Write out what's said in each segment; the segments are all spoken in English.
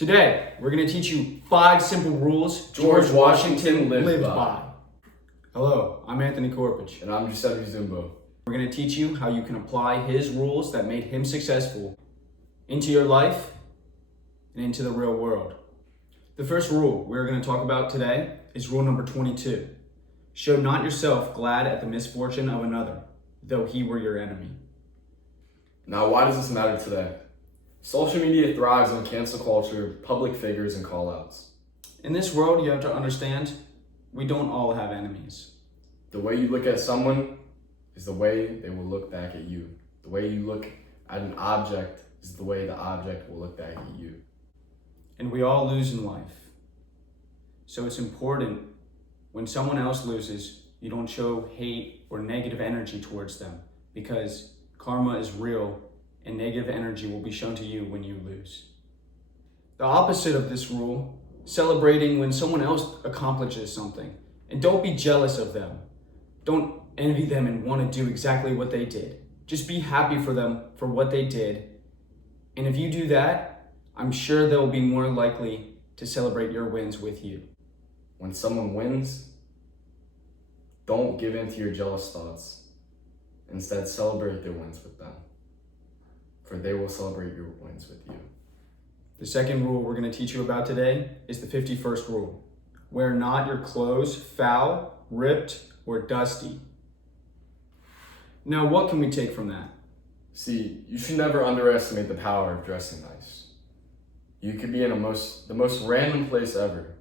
Today, we're going to teach you 5 simple rules George Washington lived by. Hello, I'm Anthony Korpich. And I'm Giuseppe Zumbo. We're going to teach you how you can apply his rules that made him successful into your life and into the real world. The first rule we're going to talk about today is rule number 22. Show not yourself glad at the misfortune of another, though he were your enemy. Now, why does this matter today? Social media thrives on cancel culture, public figures, and call-outs. In this world, you have to understand, we don't all have enemies. The way you look at someone is the way they will look back at you. The way you look at an object is the way the object will look back at you. And we all lose in life. So it's important when someone else loses, you don't show hate or negative energy towards them, because karma is real and negative energy will be shown to you when you lose. The opposite of this rule, celebrating when someone else accomplishes something. And don't be jealous of them. Don't envy them and want to do exactly what they did. Just be happy for them for what they did. And if you do that, I'm sure they'll be more likely to celebrate your wins with you. When someone wins, don't give in to your jealous thoughts. Instead, celebrate their wins with them, for they will celebrate your wins with you. The second rule we're going to teach you about today is the 51st rule. Wear not your clothes foul, ripped, or dusty. Now, what can we take from that? See, you should never underestimate the power of dressing nice. You could be in the most random place ever,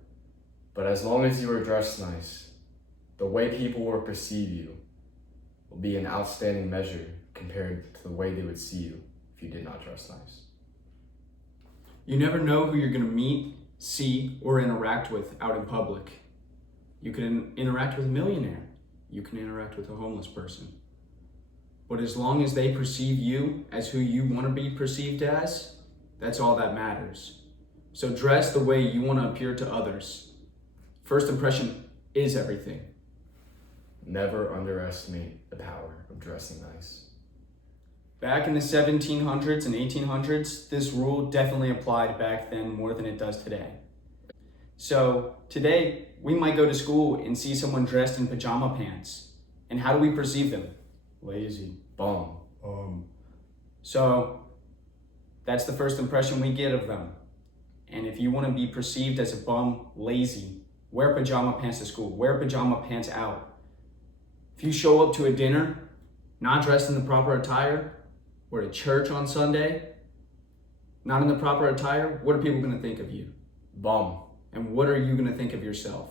but as long as you are dressed nice, the way people will perceive you will be an outstanding measure compared to the way they would see you if you did not dress nice. You never know who you're going to meet, see, or interact with out in public. You can interact with a millionaire. You can interact with a homeless person. But as long as they perceive you as who you want to be perceived as, that's all that matters. So dress the way you want to appear to others. First impression is everything. Never underestimate the power of dressing nice. Back in the 1700s and 1800s, this rule definitely applied back then more than it does today. So today, we might go to school and see someone dressed in pajama pants. And how do we perceive them? Lazy. Bum. So that's the first impression we get of them. And if you want to be perceived as a bum, lazy, wear pajama pants to school, wear pajama pants out. If you show up to a dinner, not dressed in the proper attire, or to church on Sunday, not in the proper attire, what are people going to think of you? Bum. And what are you going to think of yourself?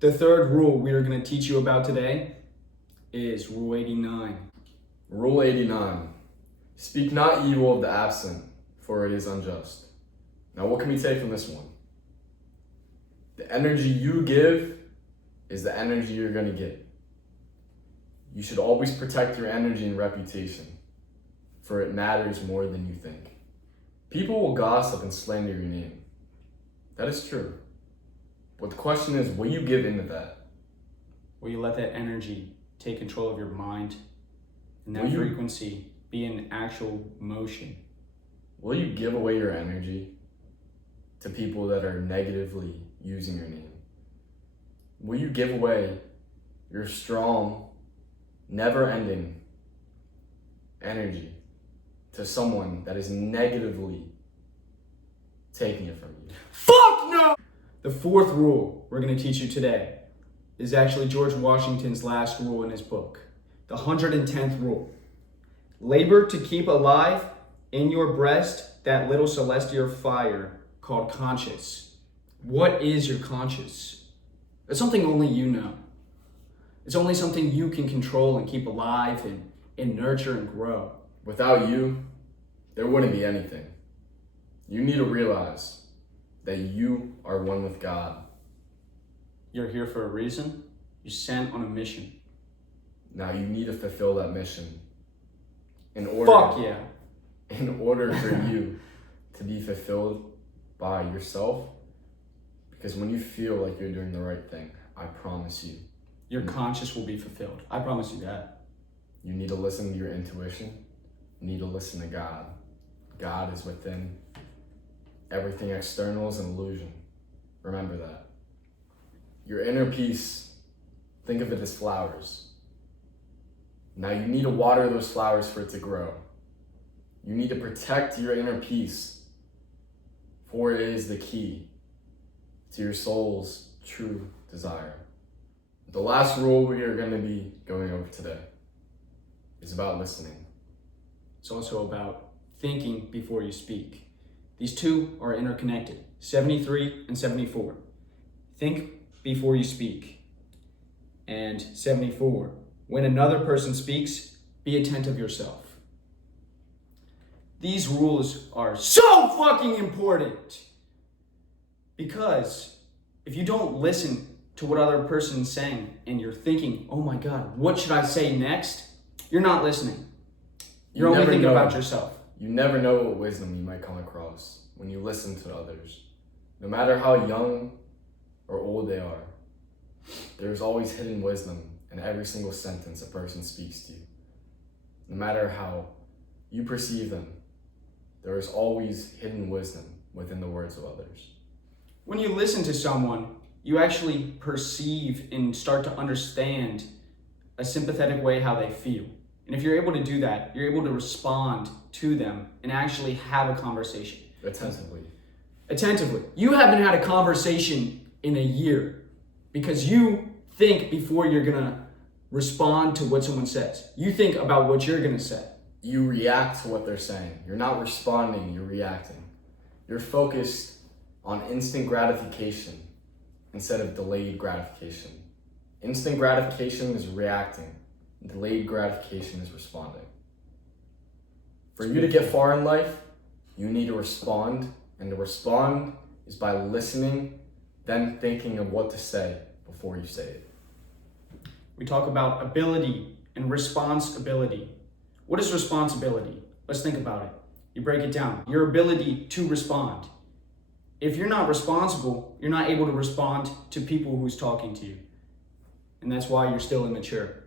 The third rule we are going to teach you about today is Rule 89. Rule 89. Speak not evil of the absent, for it is unjust. Now, what can we take from this one? The energy you give is the energy you're going to get. You should always protect your energy and reputation, for it matters more than you think. People will gossip and slander your name. That is true. But the question is, will you give in to that? Will you let that energy take control of your mind and that Will you- frequency be in actual motion? Will you give away your energy to people that are negatively using your name? Will you give away your strong, never-ending energy to someone that is negatively taking it from you? Fuck no! The fourth rule we're going to teach you today is actually George Washington's last rule in his book, the 110th rule. Labor to keep alive in your breast that little celestial fire called conscience. What is your conscience? It's something only you know. It's only something you can control and keep alive and nurture and grow. Without you, there wouldn't be anything. You need to realize that you are one with God. You're here for a reason. You're sent on a mission. Now you need to fulfill that mission. Fuck yeah. In order for you to be fulfilled by yourself, because when you feel like you're doing the right thing, I promise you, your conscience will be fulfilled. I promise you that. you need to listen to your intuition. You need to listen to God. God is within Everything external is an illusion. Remember that. Your inner peace, think of it as flowers. Now you need to water those flowers for it to grow. You need to protect your inner peace, for it is the key to your soul's true desire. The last rule we are going to be going over today is about listening. It's also about thinking before you speak. These two are interconnected, 73 and 74. Think before you speak. And 74, when another person speaks, be attentive yourself. These rules are so fucking important because if you don't listen to what other person's saying and you're thinking, oh my God, what should I say next? You're not listening. You're only thinking about yourself. You never know what wisdom you might come across when you listen to others. No matter how young or old they are, there's always hidden wisdom in every single sentence a person speaks to you. No matter how you perceive them, there is always hidden wisdom within the words of others. When you listen to someone, you actually perceive and start to understand a sympathetic way how they feel. And if you're able to do that, you're able to respond to them and actually have a conversation. Attentively. You haven't had a conversation in a year because you think before you're gonna respond to what someone says. You think about what you're gonna say. You react to what they're saying. You're not responding, you're reacting. You're focused on instant gratification instead of delayed gratification. Instant gratification is reacting. Delayed gratification is responding. For you to get far in life, you need to respond. And to respond is by listening, then thinking of what to say before you say it. We talk about ability and responsibility. What is responsibility? Let's think about it. You break it down. Your ability to respond. If you're not responsible, you're not able to respond to people who's talking to you. And that's why you're still immature.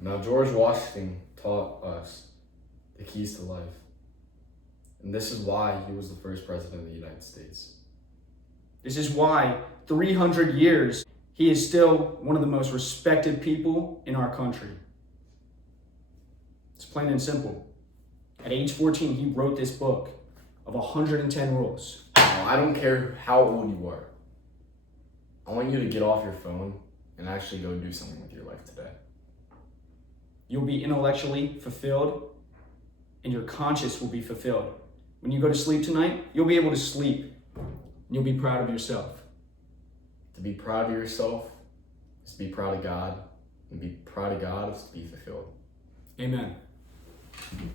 Now, George Washington taught us the keys to life. And this is why he was the first president of the United States. This is why 300 years, he is still one of the most respected people in our country. It's plain and simple. At age 14, he wrote this book of 110 rules. Now, I don't care how old you are. I want you to get off your phone and actually go do something with your life today. You'll be intellectually fulfilled and your conscience will be fulfilled. When you go to sleep tonight, you'll be able to sleep and you'll be proud of yourself. To be proud of yourself is to be proud of God, and to be proud of God is to be fulfilled. Amen.